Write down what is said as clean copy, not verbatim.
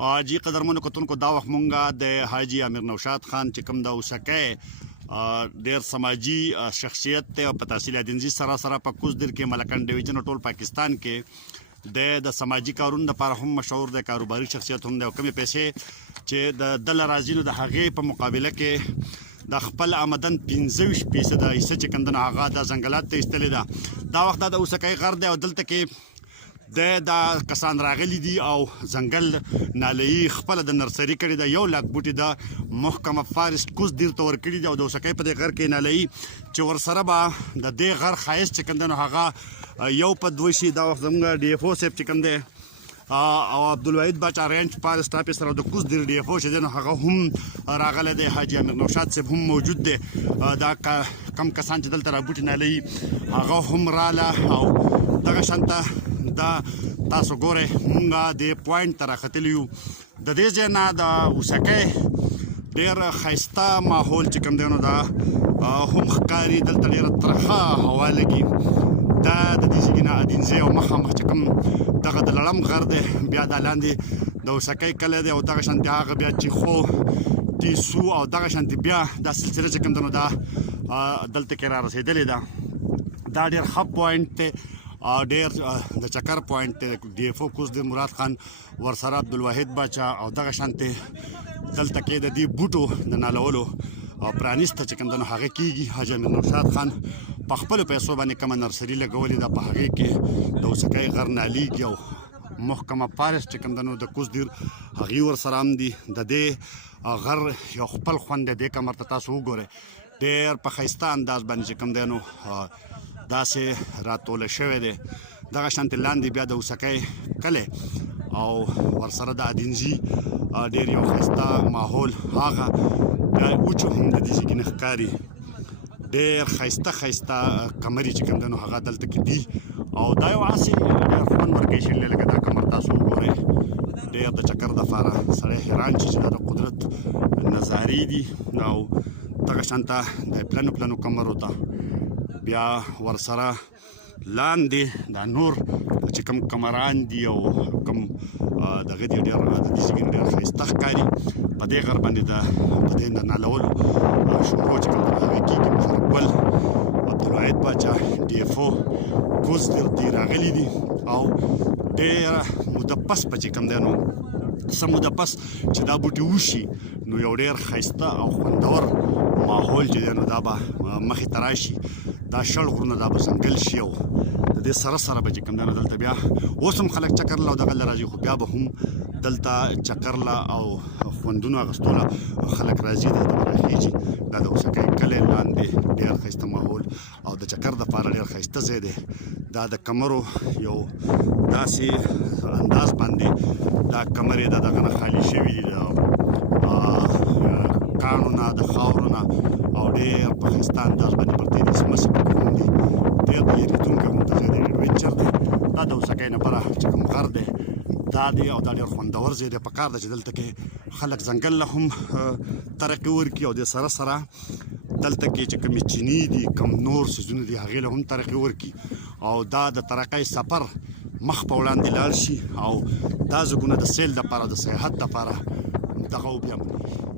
جی قدرمنو کتونکو دا وخت مونږه د حاجي امیر نوشاد خان چې کوم د اوسکی ډیر سماجی شخصیت ته او په تحصیل ادینزي سره په کوزدر کې ملکن ډیویژن ټول پاکستان کې د سماجی کارونو لپاره هم مشهور دی، کاروباري شخصیت هم دی او کمې پیسې چې د راځي نو د هغې په مقابله کې د خپل آمدن 25% حصه چې کوم د هغه د ځنګلات ته ایستلې ده. دا وخت د اوسکی غر دی او دلته کې دا کسان راغلي دي او ځنګل نالایي خپله د نرسري کړې ده. 1 لاک بوټي د محکمه فارسټ کوزدیر ته ورکړي دي او د اوسکی په دې غر کې نالایي چې ورسره به د دې غر ښایست چې کوم دی نو هغه یو په دوه شي. دا وخت زموږ ډي ایف او صاحب چې کوم دی او عبدالواحد باچا رینج فارسټ آفیسر او د کوزدیر ډي ایف او چې دی نو هغه هم راغلی دی. حاجي امیر نوشاد صاحب هم موجود دی. دا کم کسان چې دلته رابوټي نالایي هغه هم راله او دغه شانته دا تاسو ګورئ مونږه د پوینټ ته راختلي یو. د دې ځای نه د اوسکی ډېر ښایسته ماحول چې کوم دی نو دا هم ښکاري. دلته ډېره ترخه هوا لګي. دا د دې ځای نه ادینزی او مخامخ چې کوم دغه د لړم غر دی، بیا دا لاندې د اوسکی کلی دی او دغه شانتې هغه بیا چیخو ټیسو او دغه شانتې بیا دا سلسله چې کوم دی نو دا دلته کې را رسېدلې ده. دا ډېر ښه پوینټ دی، ډېر د چکر پوینټ دی. ډي ایف او کوزدیر مراد خان ورسره عبدالواحد باچا او دغه شانتې دلته کې د دې بوټو د نالولو پرانیسته چې کوم دی نو هغه کېږي. حاجي امیر نوشاد خان په خپلو پیسو باندې کومه نرسري لګولې ده، په هغې کې د اوسکی غر نالیږي او محکمه فارسټ چې کوم دی نو د کوزدیر هغې ورسره هم دي. د دې غر یو خپل خوند دی. دې کمر ته تاسو وګورئ ډېر په ښایسته انداز باندې چې کوم دی نو داسې راټوله شوی دی. دغه شانتې لاندې بیا د اوسکی کلی او ورسره د ادینزي ډېر یو ښایسته ماحول هغه بیا اوچو هم د دې ځای کې نه ښکاري. ډېر ښایسته کمرې چې کوم دی نو هغه دلته کې دي او دا یو هسې ډېر خوند ورکوي شی دی. لکه دا کمر تاسو وګورئ ډېر د چکر دپاره سړی حیران شي چې دا د قدرت نظارې دي او دغه شانته د پلنو کمرو ته بیا ورسره لاندې دا نور چې کوم کمران دي او کوم دغه دي ډېر د دې ځای ډېر ښایسته ښکاري. په دې غر باندې په دې د نالولو شروع چې کوم دی هغې کېږي. مشرف ګل، عبدالواحد باچا، ډي ایف او کوزدیر دي راغلي دي او ډېره موده پس به چې کوم دی نو څه موده پس چې دا بوټي وشي نو یو ډېر ښایسته او خوندور ماحول چې دی نو دا به مخې ته راشي. دا شړ غرونه دا به ځنګل شي او د دې سره به چې کوم دی نو دلته بیا اوس هم خلک چکر له او دغه له راځي، خو بیا به هم دلته چکر له او خوندونو اخیستو له خلک راځي. دلته به راخیږي. دا د اوسکی کلی لاندې ډېر ښایسته ماحول او د چکر دپاره ډېر ښایسته ځای دی. دا د کمرو یو داسې انداز باندې دا کمرې د دغه نه خالي شوي دي، د کاڼو نه د خاورو نه او ډېر په ښایسته انداز باندې پرتې دي. سمسې پکې هم دي. ډېر د هېرېدونکی غونته ځای دی، ایډونچر دی. دا د اوسکی نه بره چې کوم غر دی دا دی او دا ډېر خوندور ځای دی. پکار ده چې دلته کې خلک ځنګل له هم ترقي ورکړي او د سره دلته کې چې کومې چینې دي، کوم نور څیزونه دي هغې له هم ترقي ورکړي او دا د ترقۍ سفر مخ په وړاندې لاړ شي او دا ځایونه د سیل دپاره د سیاحت دپاره دغه وبیاموي.